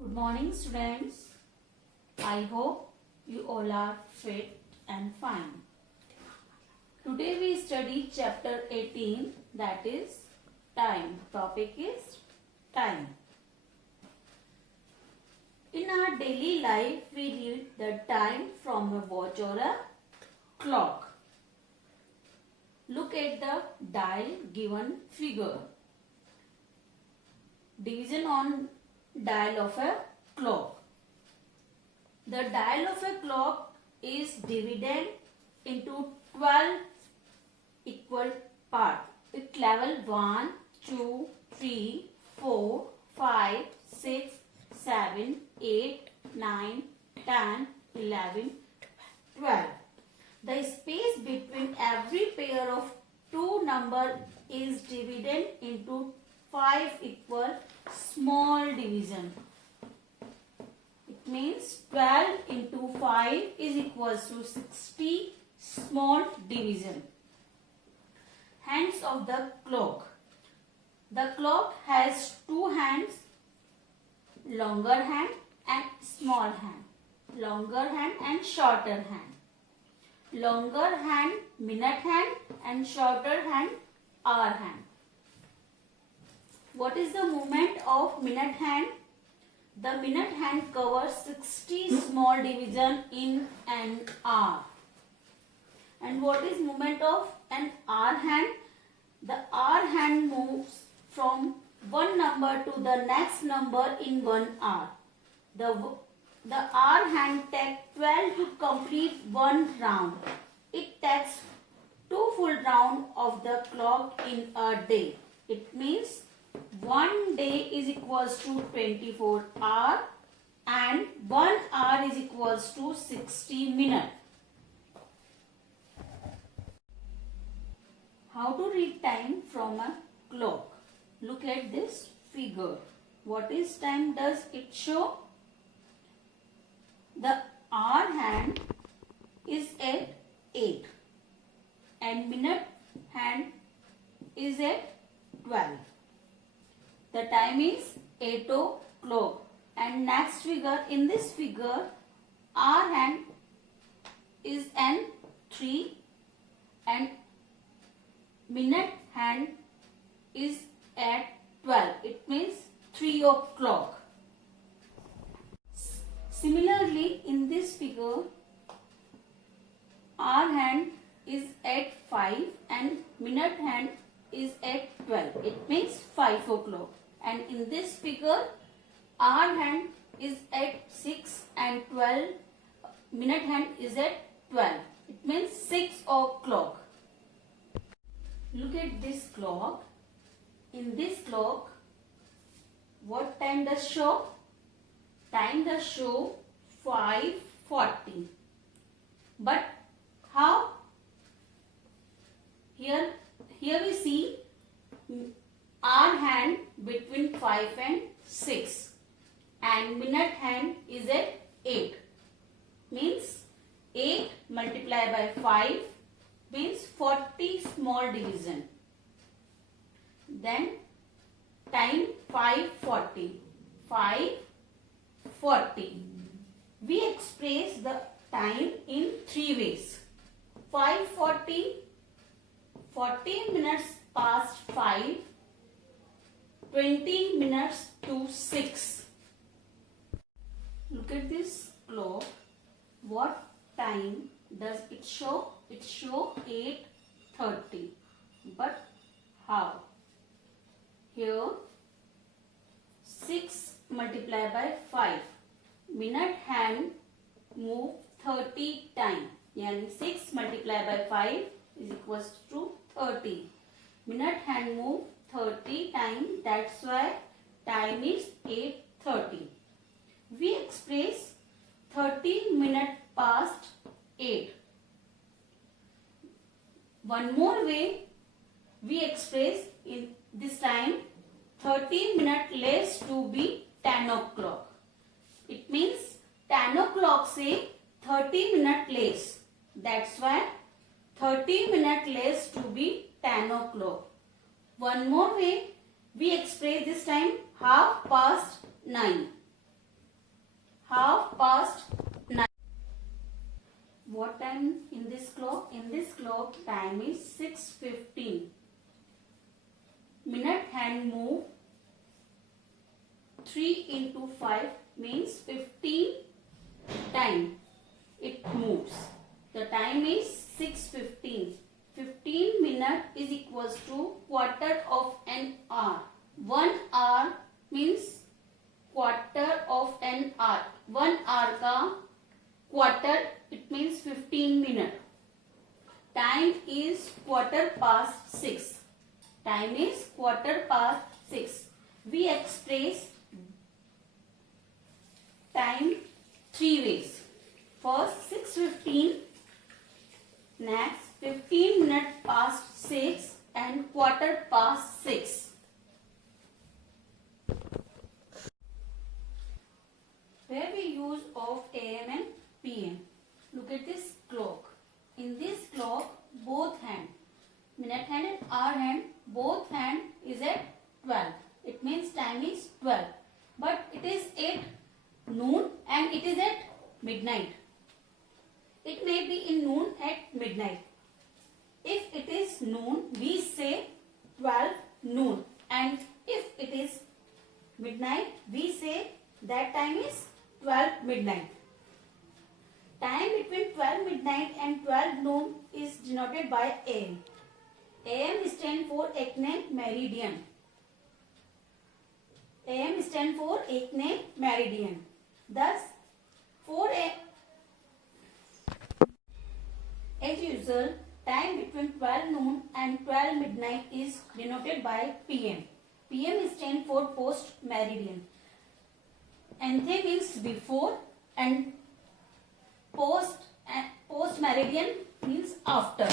Good morning, students. I hope you all are fit and fine. Today we study chapter 18, that is time. Topic is time. In our daily life, we read the time from a watch or a clock. Look at the dial given figure. Division on dial of a clock. The dial of a clock is divided into 12 equal parts. It level 1, 2, 3, 4, 5, 6, 7, 8, 9, 10, 11, 12. The space between every pair of two numbers is divided into 5 equal small division. It means 12 into 5 is equals to 60 small division. Hands of the clock. The clock has two hands, longer hand and small hand. Longer hand and shorter hand. Longer hand, minute hand, and shorter hand, hour hand. What is the movement of minute hand? The minute hand covers 60 small division in an hour. And what is movement of an hour hand? The hour hand moves from one number to the next number in 1 hour. The hour hand takes 12 to complete one round. It takes 2 full rounds of the clock in a day. It means 1 day is equals to 24 hours and 1 hour is equals to 60 minutes. How to read time from a clock? Look at this figure. What is time does it show? The hour hand is at 8 and minute hand is at 12. The time is 8 o'clock, and next figure, in this figure, hour hand is an 3 and minute hand is at 12. It means 3 o'clock. Similarly, in this figure, hour hand is at 5 and minute hand is at 12. It means 5 o'clock. And in this figure, hour hand is at 6 and 12. Minute hand is at 12. It means 6 o'clock. Look at this clock. In this clock, what time does show? Time does show 5:40. But how? Here we see hour hand between 5 and 6 and minute hand is at 8. Means 8 multiplied by 5 means 40 small division. Then time 5:40. 5:40. We express the time in 3 ways. 5:40, 40 minutes past 5, 20 minutes to 6. Look at this clock. What time does it show? It shows 8:30. But how? Here 6 multiplied by 5. Minute hand move 30 times. Yani 6 multiplied by 5 is equals to 30. Minute hand move 30 times. That's why time is 8:30. We express 30 minutes past 8. One more way we express in this time 30 minutes less to be 10 o'clock. It means 10 o'clock say 30 minutes less. That's why 30 minutes less to be 10 o'clock. One more way we express this time 9:30. 9:30. What time in this clock? In this clock time is 6:15. Minute hand move 3 into 5 means 15 time it moves. The time is 6:15. 15 minute is equals to quarter of an hour. 1 hour means quarter of an hour. 1 hour का quarter it means 15 minute. Time is 6:15. Time is 6:15. We express time 3 ways. First 6:15, next 15 minutes past 6 and 6:15. Where we use of AM and PM. Look at this clock. In this clock, both hand, minute hand and hour hand, both hand is at 12. It means time is 12. But it is at noon and it is at midnight. It may be in noon at midnight. If it is noon, we say 12 noon. And if it is midnight, we say that time is 12 midnight. Time between 12 midnight and 12 noon is denoted by AM. AM stands for Acme meridian. AM stands for Acme meridian. Thus, 4 AM. As usual, time between 12 noon and 12 midnight is denoted by PM. PM stands for post meridian. Ante means before and post meridian means after.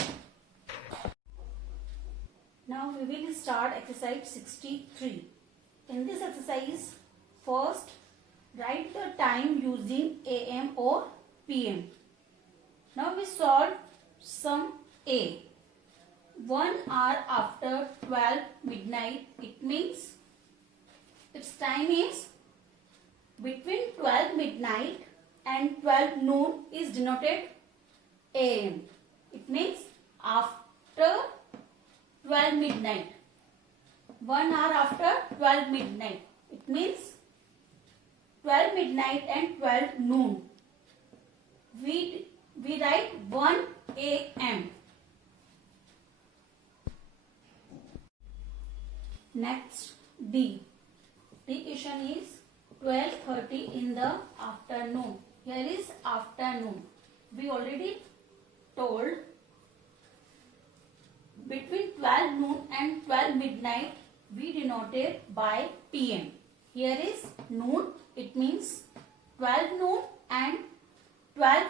Now we will start exercise 63. In this exercise, first write the time using AM or PM. Now we solve sum A. 1 hour after 12 midnight, it means its time is between 12 midnight and 12 noon is denoted AM. It means after 12 midnight. 1 hour after 12 midnight. It means 12 midnight and 12 noon. We write 1 AM. Next D. The question is 12:30 in the afternoon. Here is afternoon. We already told between 12 noon and 12 midnight we denoted by PM. Here is noon. It means 12 noon and 12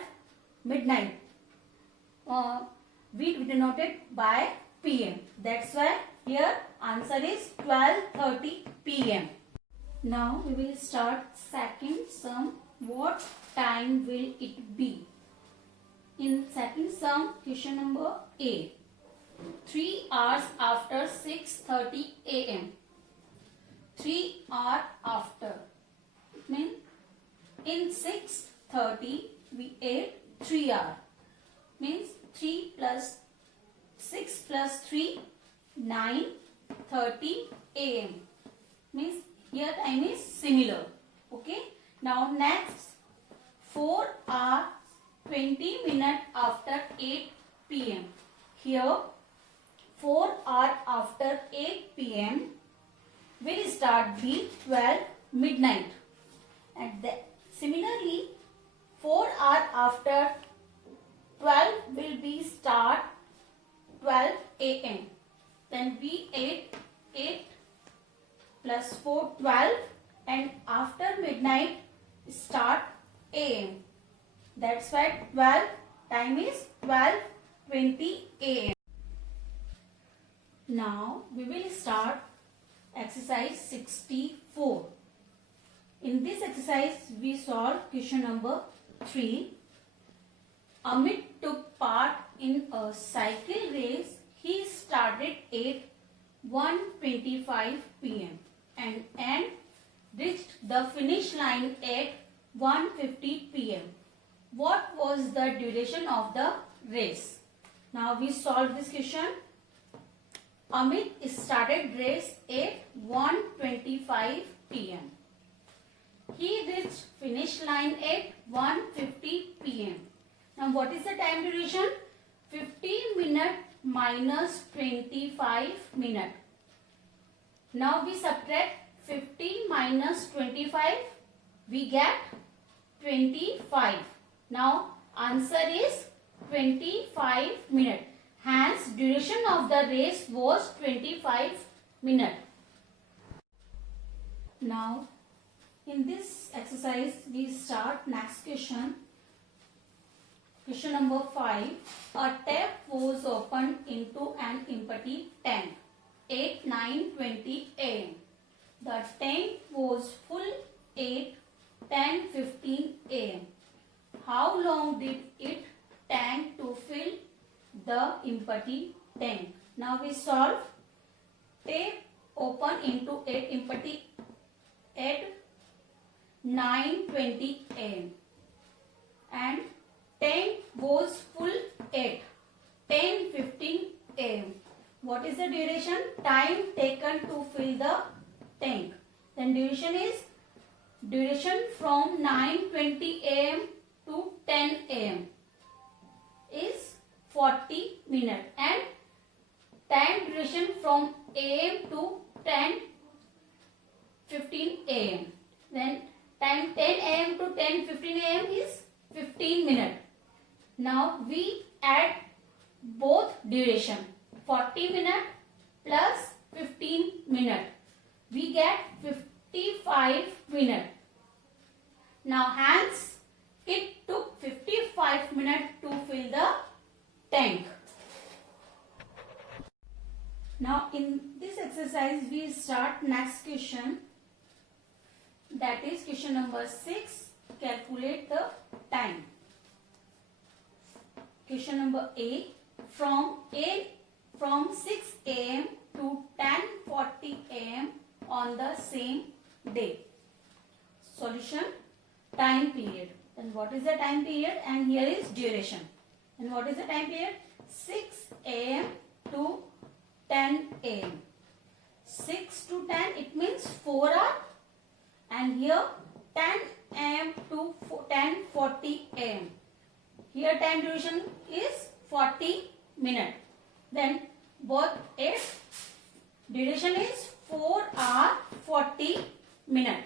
midnight. We denoted by PM. That's why here answer is 12:30 PM. Now we will start second sum. What time will it be? In second sum, question number A. 3 hours after 6:30 AM. 3 hours after. It means in 6:30 we add 3 hours. Means 3 plus 6 plus 3, 9:30 AM. Means here time is similar. Okay. Now next 4 hours 20 minutes after 8 PM. Here 4 hours after 8 PM will start the 12 midnight. And similarly 4 hours after 12 will be start 12 AM. Then we add 8 plus 4 12 and after midnight start AM. That's why 12 time is 12:20 AM. Now we will start exercise 64. In this exercise we solve question number 3. Amit took part in a cycle race. He started at 1:25 PM and reached the finish line at 1:50 p.m. What was the duration of the race? Now we solve this question. Amit started race at 1:25 p.m. He reached finish line at 1:50 p.m. Now what is the time duration? 50 minutes minus 25 minutes. Now we subtract 50 minus 25. We get 25. Now answer is 25 minutes. Hence duration of the race was 25 minutes. Now in this exercise we start next question. Question number 5. A tap was opened into an empty tank at 9:20 a.m. The tank was full at 10:15 a.m. How long did it take to fill the empty tank? Now we solve. Tap open into it empty at 9:20 a.m. and tank was full at 10:15 a.m. What is the duration? Time taken to fill the tank. Then duration from 9:20 a.m. to 10 a.m. is 40 minutes and time duration from a.m. to 10:15 a.m. Then time 10 a.m. to 10:15 a.m. is 15 minutes. Now we add both duration 40 minutes plus 15 minutes. We get 55 minutes. Now hence it took 55 minutes to fill the tank. Now in this exercise we start next question, that is question number 6. Calculate the time. Question number A. From 6 a.m. to 10:40 a.m. on the same day. Solution. Time period. And what is the time period? And here is duration. And what is the time period? 6 a.m. to 10 a.m. 6 to 10, it means 4 hours. And here 10 a.m. to 10:40 a.m. Here time duration is 40 minutes. Then both its duration is 4 hours 40 minutes.